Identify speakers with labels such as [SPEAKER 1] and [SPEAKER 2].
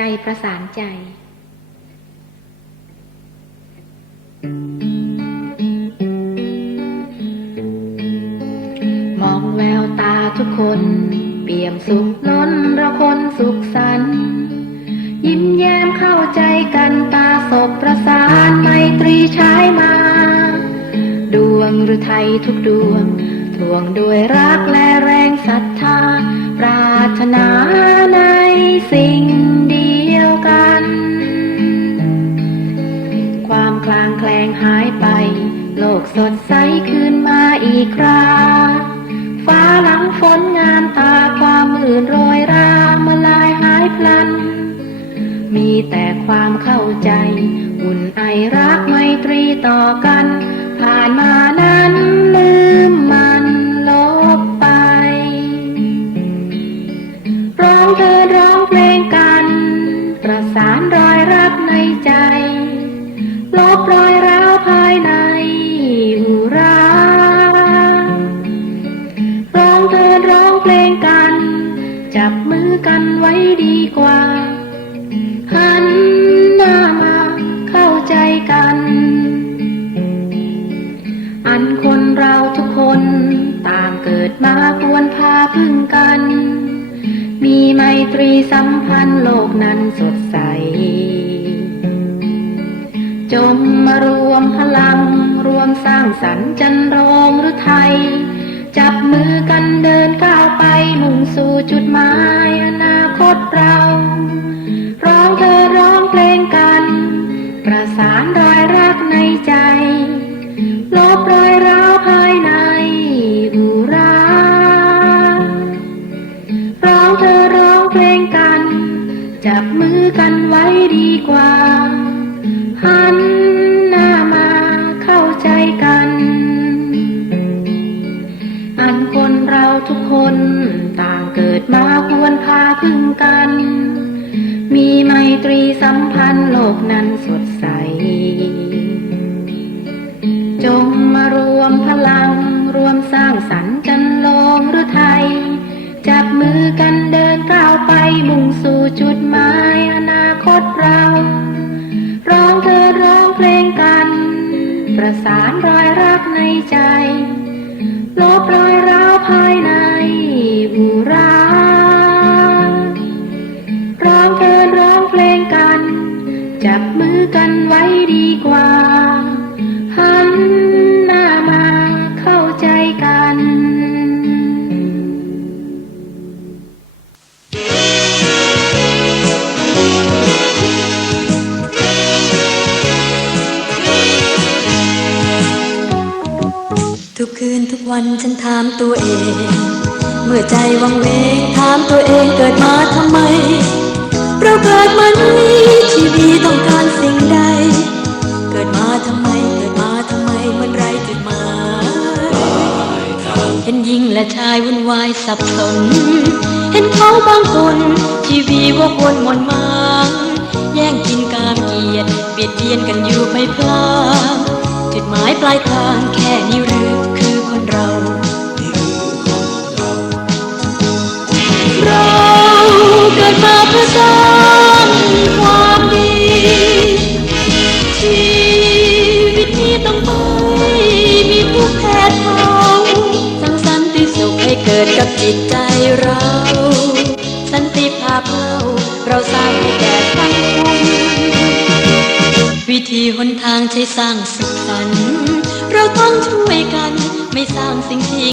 [SPEAKER 1] ใจประสานใจ มองแววตาทุกคน เปี่ยมสุขล้นระคนสุขสัน ยิ้มแย้มเข้าใจกันตาสบประสานไมตรีใช้มา ดวงหรือไทยทุกดวงทวงด้วยรักและแรงศรัทธา ปรารถนาในสิ่งดี กัน ความคลางแคลงหายไป โลกสดใสคืนมาอีกคราฟ้าหลังฝนงามตาความมืดโรยรามาลายหายพลัน มีแต่ความเข้าใจ อุ่นไอรักไมตรีต่อกัน ผ่านมานั้น เพลงกัน จับมือกันไว้ดีกว่า หันหน้ามาเข้าใจกัน อันคนเราทุกคนต่างเกิดมาควรพาพึ่งกัน มีไมตรีสัมพันธ์โลกนั้นสดใสจงมารวมพลังรวมสร้างสรรค์จันโรงหรือไทย จับมือกันเดินก้าวไปมุ่งสู่จุดหมายอนาคตเราร้องเธอร้องเพลงกัน ประสานรอยรักในใจ ลบรอยร้าวภายในอุราร้องเธอร้องเพลงกัน จับมือกันไว้ดีกว่าหัน วรพาพึ่งกัน มีไมตรีสัมพันธ์โลกนั้นสดใส จงมารวมพลังรวมสร้างสรรค์จันโลงหรือไทย จับมือกันเดินก้าวไปมุ่งสู่จุดหมายอนาคตเรา ร้องเธอร้องเพลงกัน ประสานรอยรักในใจลบรอยร้าวภายในอุรา จับมือกันไว้ดีกว่า หันหน้ามาเข้าใจกัน
[SPEAKER 2] ทุกคืนทุกวันฉันถามตัวเอง เมื่อใจวังเวงถามตัวเองเกิดมาทำไม เราเกิดมานี้ชีวิตต้องการสิ่งใด เกิดมาทำไม เกิดมาทำไมมันไรจุดหมายเห็นหญิงและชายวุ่นวายสับสน เห็นเขาบางคนชีวิตวกวนหมนมางแย่งกินกามเกียรติเบียดเบียนกันอยู่ไปพลางจุดหมายปลายทาง พื่อสร้างความดี ชีวิตนี้ต้องไม่มีผู้แพ้ท้องสังสันติสุขให้เกิดกับจิตใจเรา สันติภาพเราเราสร้างให้แก่สังคมวิธีหนทางใช้สร้างสุขสันต์เราต้องช่วยกันไม่สร้างสิ่งที่